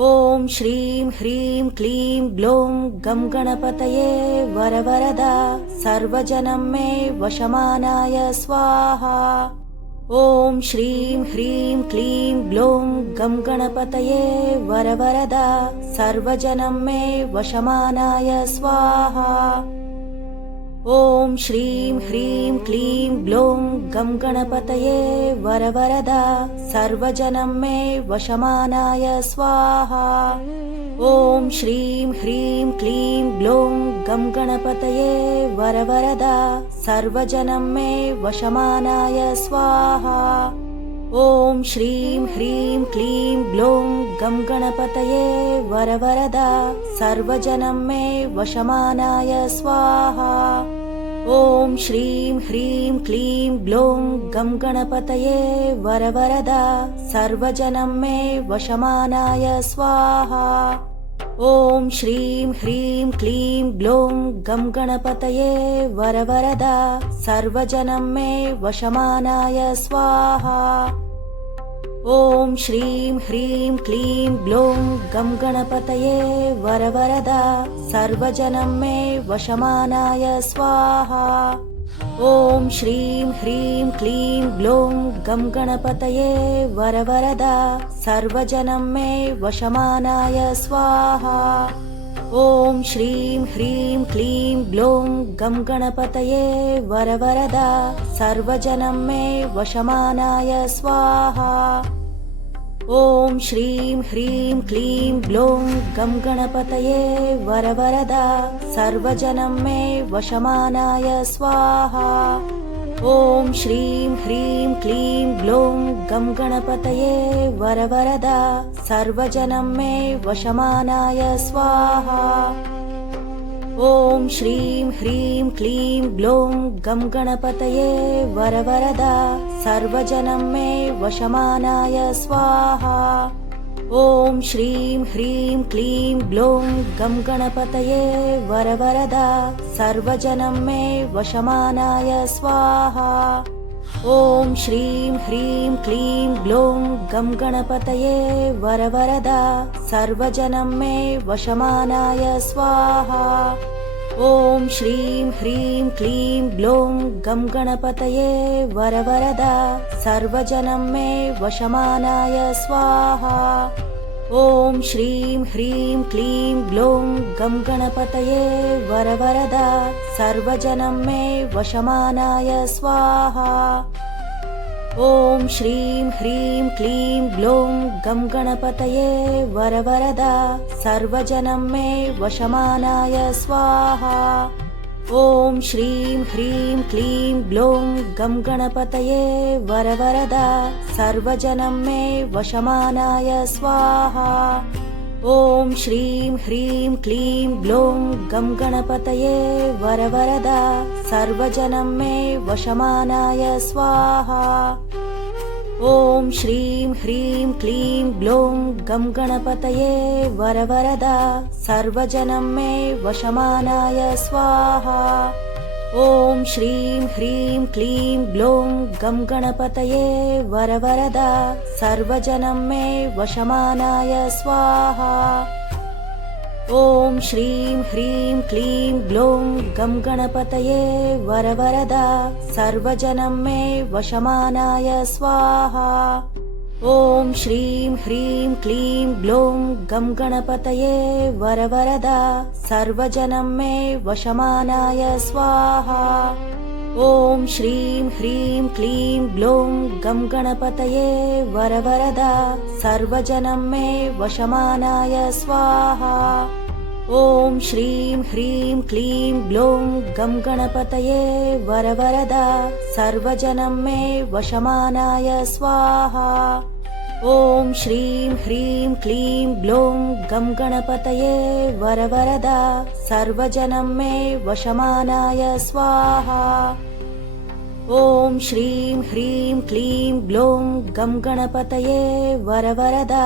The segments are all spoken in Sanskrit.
ॐ श्रीं ह्रीं क्लीं ग्लौं गं गणपतये वरवरदा सर्वजनं मे वशमानाय स्वाहा। ॐ श्रीं ह्रीं क्लीं ग्लौं गं गणपतये वरवरदा सर्वजनं मे वशमानाय स्वाहा। ॐ श्रीं ह्रीं क्लीं ग्लौं गं गणपतये वरवरदा सर्वजनं मे वशमानाय स्वाहा। ॐ श्रीं ह्रीं क्लीं ग्लौं गं गणपतये वरवरदा सर्वजनं मे वशमानाय स्वाहा। ॐ श्रीं ह्रीं क्लीं ग्लौं गं गणपतये वरवरदा सर्वजनं मे वशमानाय स्वाहा। ॐ श्रीं ह्रीं क्लीं ग्लौं गं गणपतये वरवरदा सर्वजनं मे वशमानाय स्वाहा। ॐ श्रीं ह्रीं क्लीं ग्लौं गं गणपतये वरवरदा सर्वजनं मे वशमानाय स्वाहा। ॐ श्रीं ह्रीं क्लीं ग्लौं गं गणपतये वरवरदा सर्वजनं मे वशमानाय स्वाहा। ॐ श्रीं ह्रीं क्लीं ग्लौं गं गणपतये वरवरदा सर्वजनं मे वशमानाय स्वाहा। ॐ श्रीं ह्रीं क्लीं ग्लौं गं गणपतये वरवरदा सर्वजनं मे वशमानाय स्वाहा। ॐ श्रीं ह्रीं क्लीं ग्लौं गं गणपतये वरवरदा सर्वजनं मे वशमानाय स्वाहा। ॐ श्रीं ह्रीं क्लीं ग्लौं गं गणपतये वरवरदा सर्वजनं मे वशमानाय स्वाहा। ॐ श्रीं ह्रीं क्लीं ग्लौं गं गणपतये वरवरदा सर्वजनं मे वशमानाय स्वाहा। ॐ श्रीं ह्रीं क्लीं ग्लौं गं गणपतये वरवरदा सर्वजनं मे वशमानाय स्वाहा। ॐ श्रीं ह्रीं क्लीं ग्लौं गं गणपतये वरवरदा सर्वजनं मे वशमानाय स्वाहा। ॐ श्रीं ह्रीं क्लीं ग्लौं गं गणपतये वरवरदा सर्वजनं मे वशमानाय स्वाहा। ॐ श्रीं ह्रीं क्लीं ग्लौं गं गणपतये वरवरदा सर्वजनं मे वशमानाय स्वाहा। ॐ श्रीं ह्रीं क्लीं ग्लौं गं गणपतये वरवरदा सर्वजनं मे वशमानाय स्वाहा। ॐ श्रीं ह्रीं क्लीं ग्लौं गं गणपतये वरवरदा सर्वजनं मे वशमानाय स्वाहा। ॐ श्रीं ह्रीं क्लीं ग्लौं गं गणपतये वरवरदा सर्वजनं मे वशमानाय स्वाहा। ॐ श्रीं ह्रीं क्लीं ग्लौं गं गणपतये वरवरदा सर्वजनं मे वशमानाय स्वाहा। ॐ श्रीं ह्रीं क्लीं ग्लौं गं गणपतये वरवरदा सर्वजनं मे वशमानाय स्वाहा। ॐ श्रीं ह्रीं क्लीं ग्लौं गं गणपतये वरवरदा सर्वजनं मे वशमानाय स्वाहा। ॐ श्रीं ह्रीं क्लीं ग्लौं गं गणपतये वरवरदा सर्वजनं मे वशमानाय स्वाहा। ॐ श्रीं ह्रीं क्लीं ग्लौं गं गणपतये वरवरदा सर्वजनं मे वशमानाय स्वाहा। ॐ श्रीं ह्रीं क्लीं ग्लौं गं गणपतये वरवरदा सर्वजनं मे वशमानाय स्वाहा। ॐ श्रीं ह्रीं क्लीं ग्लौं गं गणपतये वरवरदा सर्वजनं मे वशमानाय स्वाहा। ॐ श्रीं ह्रीं क्लीं ग्लौं गं गणपतये वरवरदा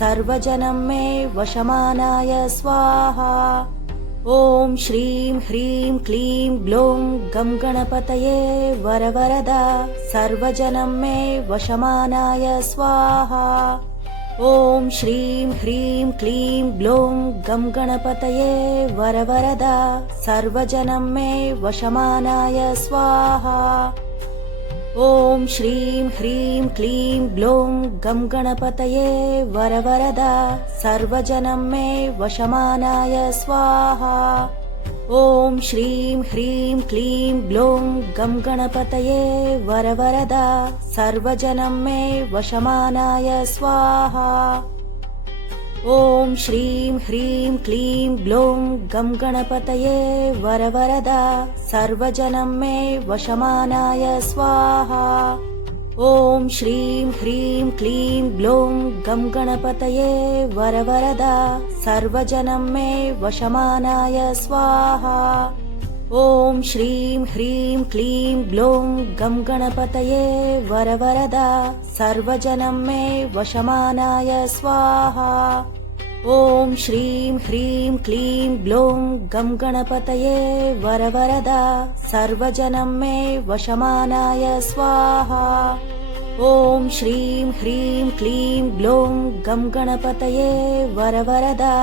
सर्वजनं मे वशमानाय स्वाहा। ॐ श्रीं ह्रीं क्लीं ग्लौं गं गणपतये वरवरदा सर्वजनं मे वशमानाय स्वाहा। ॐ श्रीं ह्रीं क्लीं ग्लौं गं गणपतये वरवरदा सर्वजनं मे वशमानाय स्वाहा। ॐ श्रीं ह्रीं क्लीं ग्लौं गं गणपतये वरवरदा सर्वजनं मे वशमानाय स्वाहा। ॐ श्रीं ह्रीं क्लीं ग्लौं गं गणपतये वरवरदा सर्वजनं मे वशमानाय स्वाहा। ॐ श्रीं ह्रीं क्लीं ग्लौं गं गणपतये वरवरदा सर्वजनं मे वशमानाय स्वाहा। ॐ श्रीं ह्रीं क्लीं ग्लौं गं गणपतये वरवरदा सर्वजनं मे वशमानाय स्वाहा। ॐ श्रीं ह्रीं क्लीं ग्लौं गं गणपतये वरवरदा सर्वजनं मे वशमानाय स्वाहा। ॐ श्रीं ह्रीं क्लीं ग्लौं गं गणपतये वरवरदा सर्वजनं मे वशमानाय स्वाहा। ॐ श्रीं ह्रीं क्लीं ग्लौं गं गणपतये वरवरदा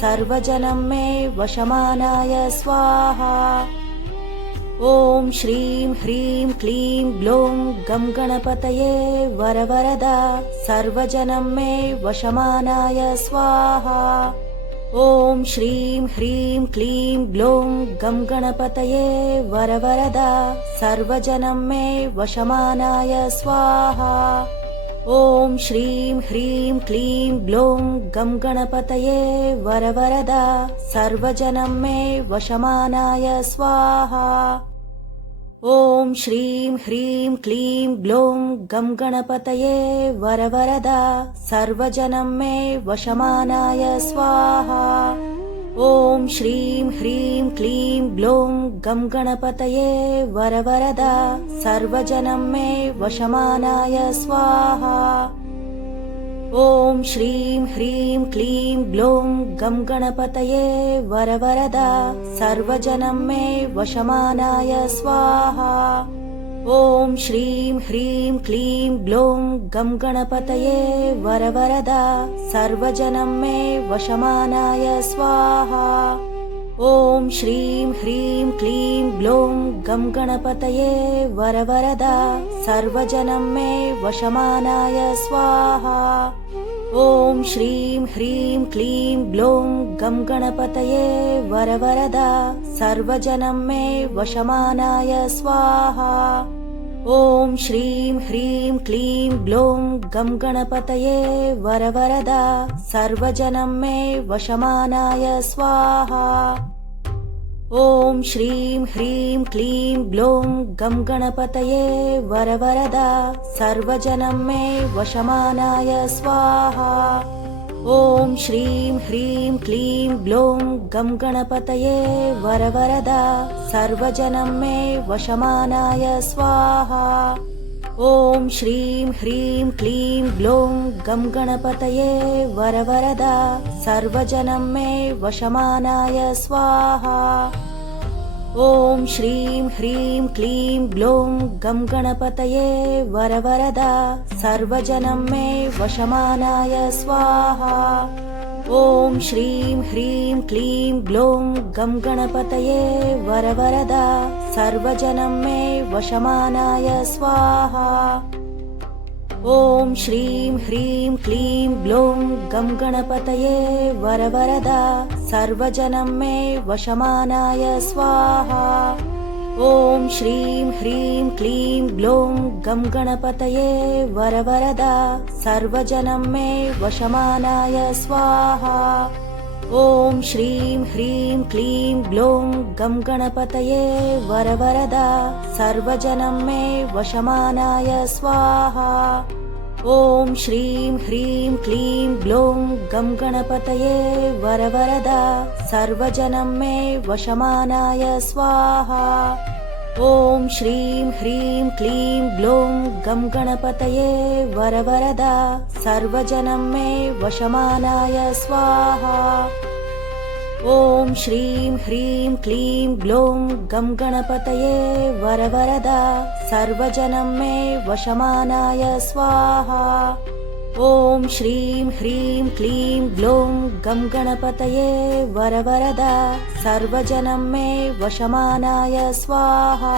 सर्वजनं मे वशमानाय स्वाहा। ॐ श्रीं ह्रीं क्लीं ग्लौं गं गणपतये वरवरदा सर्वजनं मे वशमानाय स्वाहा। ॐ श्रीं ह्रीं क्लीं ग्लौं गं गणपतये वरवरदा सर्वजनं मे वशमानाय स्वाहा। ॐ श्रीं ह्रीं क्लीं ग्लौं गं गणपतये वरवरदा सर्वजनं मे वशमानाय स्वाहा। ॐ श्रीं ह्रीं क्लीं ग्लौं गं गणपतये वरवरदा सर्वजनं मे वशमानाय स्वाहा। ॐ श्रीं ह्रीं क्लीं ग्लौं गं गणपतये वरवरदा सर्वजनं मे वशमानाय स्वाहा। ॐ श्रीं ह्रीं क्लीं ग्लौं गं गणपतये वरवरदा सर्वजनं मे वशमानाय स्वाहा। ॐ श्रीं ह्रीं क्लीं ग्लौं गं गणपतये वरवरदा सर्वजनं मे वशमानाय स्वाहा। ॐ श्रीं ह्रीं क्लीं ग्लौं गं गणपतये वरवरदा सर्वजनं मे वशमानाय स्वाहा। ॐ श्रीं ह्रीं क्लीं ग्लौं गं गणपतये वरवरदा सर्वजनं मे वशमानाय स्वाहा। ॐ श्रीं ह्रीं क्लीं ग्लौं गं गणपतये वरवरदा सर्वजनं मे वशमानाय स्वाहा। ॐ श्रीं ह्रीं क्लीं ग्लौं गं गणपतये वरवरदा सर्वजनं मे वशमानाय स्वाहा। ॐ श्रीं ह्रीं क्लीं ग्लौं गं गणपतये वरवरदा सर्वजनं मे वशमानाय स्वाहा। ॐ श्रीं ह्रीं क्लीं ग्लौं गं गणपतये वरवरदा सर्वजनं मे वशमानाय स्वाहा। ॐ श्रीं ह्रीं क्लीं ग्लौं गं गणपतये वरवरदा सर्वजनं मे वशमानाय स्वाहा। ॐ श्रीं ह्रीं क्लीं ग्लौं गं गणपतये वरवरदा सर्वजनं मे वशमानाय स्वाहा। ॐ श्रीं ह्रीं क्लीं ग्लौं गं गणपतये वरवरदा सर्वजनं मे वशमानाय स्वाहा। ॐ श्रीं ह्रीं क्लीं ग्लौं गं गणपतये वरवरदा सर्वजनं मे वशमानाय स्वाहा। ॐ श्रीं ह्रीं क्लीं ग्लौं गं गणपतये वरवरदा सर्वजनं मे वशमानाय स्वाहा। ॐ श्रीं ह्रीं क्लीं ग्लौं गं गणपतये वरवरदा सर्वजनं मे वशमानाय स्वाहा। ॐ श्रीं ह्रीं क्लीं ग्लौं गं गणपतये वरवरदा सर्वजनं मे वशमानाय स्वाहा। ॐ श्रीं ह्रीं क्लीं ग्लौं गं गणपतये वरवरदा सर्वजनं मे वशमानाय स्वाहा। ॐ श्रीं ह्रीं क्लीं ग्लौं गं गणपतये वरवरदा सर्वजनं मे वशमानाय स्वाहा।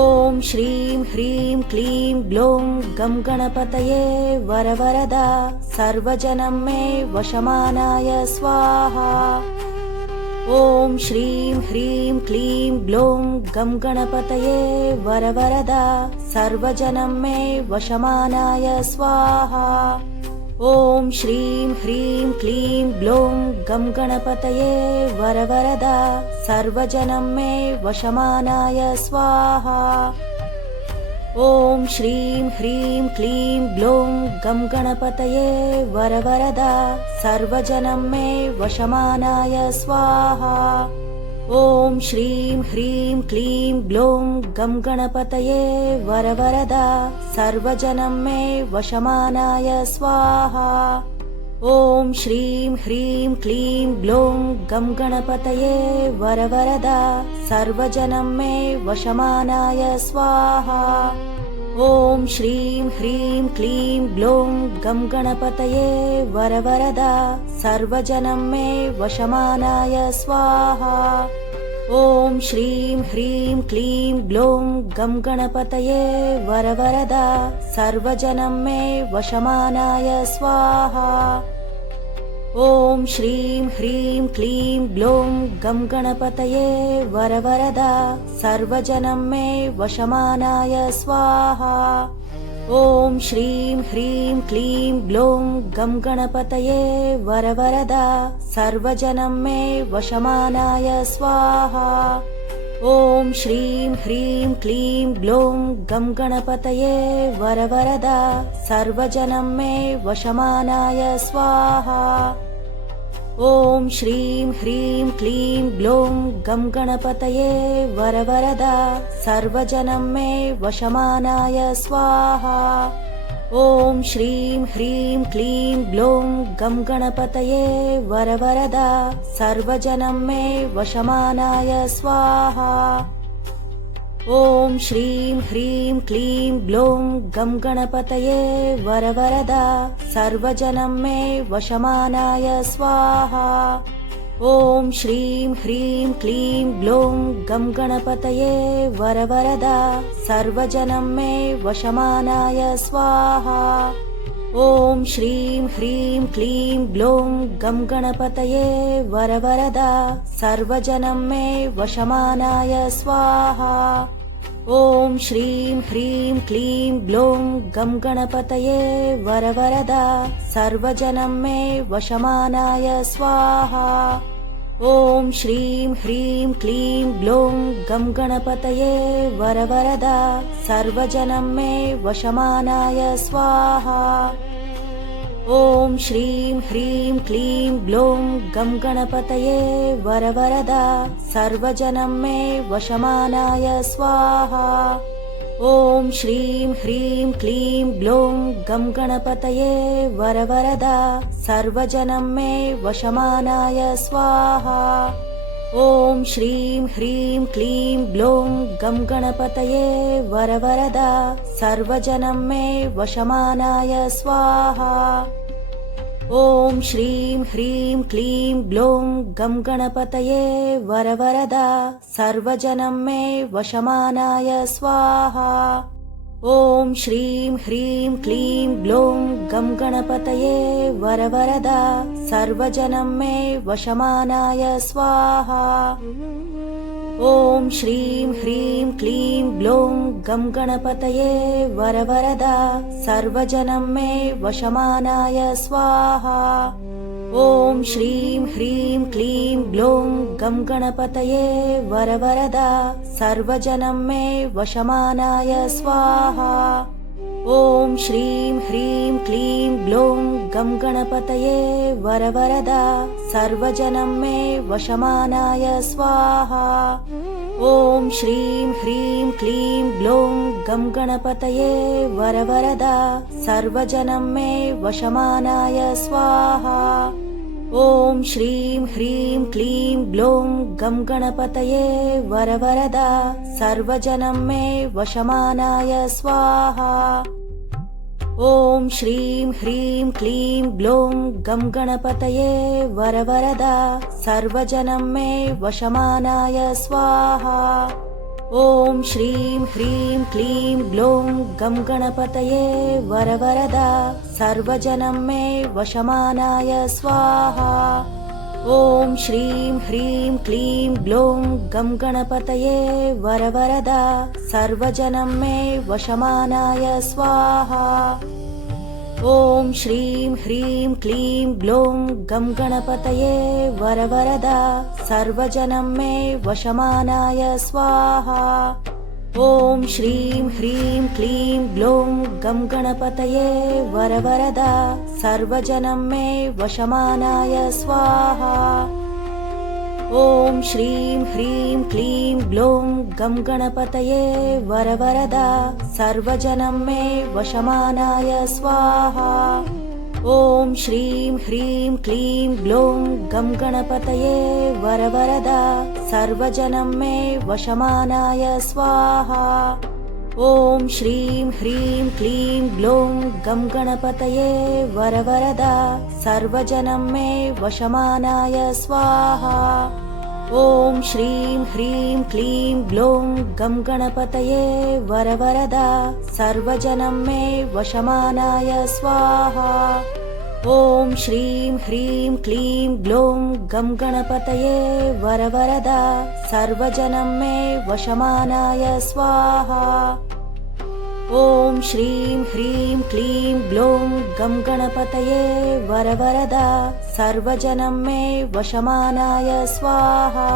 ॐ श्रीं ह्रीं क्लीं ग्लौं गं गणपतये वरवरदा सर्वजनं मे वशमानाय स्वाहा। ॐ श्रीं ह्रीं क्लीं ग्लौं गं गणपतये वरवरदा सर्वजनं मे वशमानाय स्वाहा। ॐ श्रीं ह्रीं क्लीं ग्लौं गं गणपतये वरवरदा सर्वजनं मे वशमानाय स्वाहा। ॐ श्रीं ह्रीं क्लीं ग्लौं गं गणपतये वरवरदा सर्वजनं मे वशमानाय स्वाहा। ॐ श्रीं ह्रीं क्लीं ग्लौं गं गणपतये वरवरदा सर्वजनं मे वशमानाय स्वाहा। ॐ श्रीं ह्रीं क्लीं ग्लौं गं गणपतये वरवरदा सर्वजनं मे वशमानाय स्वाहा। ॐ श्रीं ह्रीं क्लीं ग्लौं गं गणपतये वरवरदा सर्वजनं मे वशमानाय स्वाहा। ॐ श्रीं ह्रीं क्लीं ग्लौं गं गणपतये वरवरदा सर्वजनं मे वशमानाय स्वाहा। ॐ श्रीं ह्रीं क्लीं ग्लौं गं गणपतये वरवरदा सर्वजनं मे वशमानाय स्वाहा। ॐ श्रीं ह्रीं क्लीं ग्लौं गं गणपतये वरवरदा सर्वजनं मे वशमानाय स्वाहा। ॐ श्रीं ह्रीं क्लीं ग्लौं गं गणपतये वरवरदा सर्वजनं मे वशमानाय स्वाहा। ॐ श्रीं ह्रीं क्लीं ग्लौं गं गणपतये वरवरदा सर्वजनं मे वशमानाय स्वाहा। ॐ श्रीं ह्रीं क्लीं ग्लौं गं गणपतये वरवरदा सर्वजनं मे वशमानाय स्वाहा। ॐ श्रीं ह्रीं क्लीं ग्लौं गं गणपतये वरवरदा सर्वजनं मे वशमानाय स्वाहा। ॐ श्रीं ह्रीं क्लीं ग्लौं गं गणपतये वरवरदा सर्वजनं मे वशमानाय स्वाहा। ॐ श्रीं ह्रीं क्लीं ग्लौं गं गणपतये वरवरदा सर्वजनं मे वशमानाय स्वाहा। ॐ श्रीं ह्रीं क्लीं ग्लौं गं गणपतये वरवरदा सर्वजनं मे वशमानाय स्वाहा। ॐ श्रीं ह्रीं क्लीं ग्लौं गं गणपतये वरवरदा सर्वजनं मे वशमानाय स्वाहा। ॐ श्रीं ह्रीं क्लीं ग्लौं गं गणपतये वरवरदा सर्वजनं मे वशमानाय स्वाहा। ॐ श्रीं ह्रीं क्लीं ग्लौं गं गणपतये वरवरदा सर्वजनं मे वशमानाय स्वाहा। ॐ श्रीं ह्रीं क्लीं ग्लौं गं गणपतये वरवरदा सर्वजनं मे वशमानाय स्वाहा। ॐ श्रीं ह्रीं क्लीं ग्लौं गं गणपतये वरवरदा सर्वजनं मे वशमानाय स्वाहा। ॐ श्रीं ह्रीं क्लीं ग्लौं गं गणपतये वरवरदा सर्वजनं मे वशमानाय स्वाहा। ॐ श्रीं ह्रीं क्लीं ग्लौं गं गणपतये वरवरदा सर्वजनं मे वशमानाय स्वाहा। ॐ श्रीं ह्रीं क्लीं ग्लौं गं गणपतये वरवरदा सर्वजनं मे वशमानाय स्वाहा। ॐ श्रीं ह्रीं क्लीं ग्लौं गं गणपतये वरवरदा सर्वजनं मे वशमानाय स्वाहा। ॐ श्रीं ह्रीं क्लीं ग्लौं गं गणपतये वरवरदा सर्वजनं मे वशमानाय स्वाहा। ॐ श्रीं ह्रीं क्लीं ग्लौं गं गणपतये वरवरदा सर्वजनं मे वशमानाय स्वाहा। ॐ श्रीं ह्रीं क्लीं ग्लौं गं गणपतये वरवरदा सर्वजनं मे वशमानाय स्वाहा। ॐ श्रीं ह्रीं क्लीं ग्लौं गं गणपतये वरवरदा सर्वजनं मे वशमानाय स्वाहा। ॐ श्रीं ह्रीं क्लीं ग्लौं गं गणपतये वरवरदा सर्वजनं मे वशमानाय स्वाहा। ॐ श्रीं ह्रीं क्लीं ग्लौं गं गणपतये वरवरदा सर्वजनं मे वशमानाय स्वाहा। ॐ श्रीं ह्रीं क्लीं ग्लौं गं गणपतये वरवरदा सर्वजनं मे वशमानाय स्वाहा। ॐ श्रीं ह्रीं क्लीं ग्लौं गं गणपतये वरवरदा सर्वजनं मे वशमानाय स्वाहा। ॐ श्रीं ह्रीं क्लीं ग्लौं गं गणपतये वरवरदा सर्वजनं मे वशमानाय स्वाहा। ॐ श्रीं ह्रीं क्लीं ग्लौं गं गणपतये वरवरदा सर्वजनं मे वशमानाय स्वाहा। ॐ श्रीं ह्रीं क्लीं ग्लौं गं गणपतये वरवरदा सर्वजनं मे वशमानाय स्वाहा। ॐ श्रीं ह्रीं क्लीं ग्लौं गं गणपतये वरवरदा सर्वजनं मे वशमानाय स्वाहा। ॐ श्रीं ह्रीं क्लीं ग्लौं गं गणपतये वरवरदा सर्वजनं मे वशमानाय स्वाहा।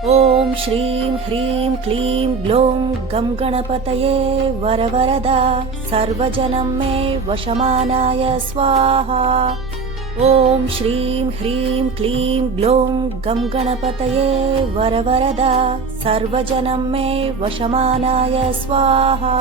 ॐ श्रीं ह्रीं क्लीं ग्लौं गं गणपतये वरवरदा सर्वजनं मे वशमानाय स्वाहा। ॐ श्रीं ह्रीं क्लीं ग्लौं गं गणपतये वरवरदा सर्वजनं मे वशमानाय स्वाहा।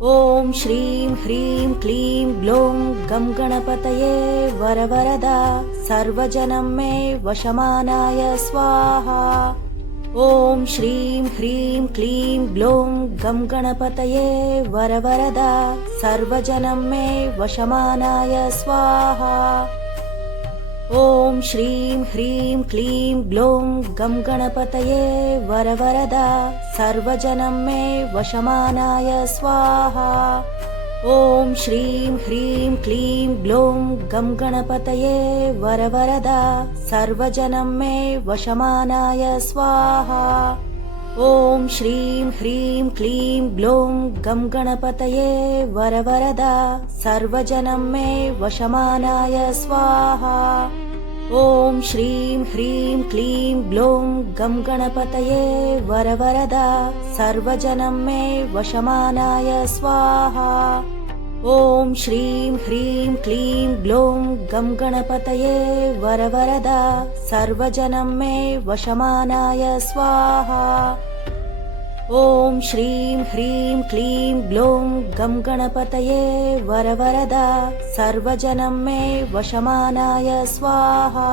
ॐ श्रीं ह्रीं क्लीं ग्लौं गं गणपतये वरवरदा सर्वजनं मे वशमानाय स्वाहा। ॐ श्रीं ह्रीं क्लीं ग्लौं गं गणपतये वरवरदा सर्वजनं मे वशमानाय स्वाहा। ॐ श्रीं ह्रीं क्लीं ग्लौं गं गणपतये वरवरदा सर्वजनं मे वशमानाय स्वाहा। ॐ श्रीं ह्रीं क्लीं ग्लौं गं गणपतये वरवरदा सर्वजनं मे वशमानाय स्वाहा। ॐ श्रीं ह्रीं क्लीं ग्लौं गं गणपतये वरवरदा सर्वजनं मे वशमानाय स्वाहा। ॐ श्रीं ह्रीं क्लीं ग्लौं गं गणपतये वरवरदा सर्वजनं मे वशमानाय स्वाहा। ॐ श्रीं ह्रीं क्लीं ग्लौं गं गणपतये वरवरदा सर्वजनं मे वशमानाय स्वाहा। ॐ श्रीं ह्रीं क्लीं ग्लौं गं गणपतये वरवरदा सर्वजनं मे वशमानाय स्वाहा।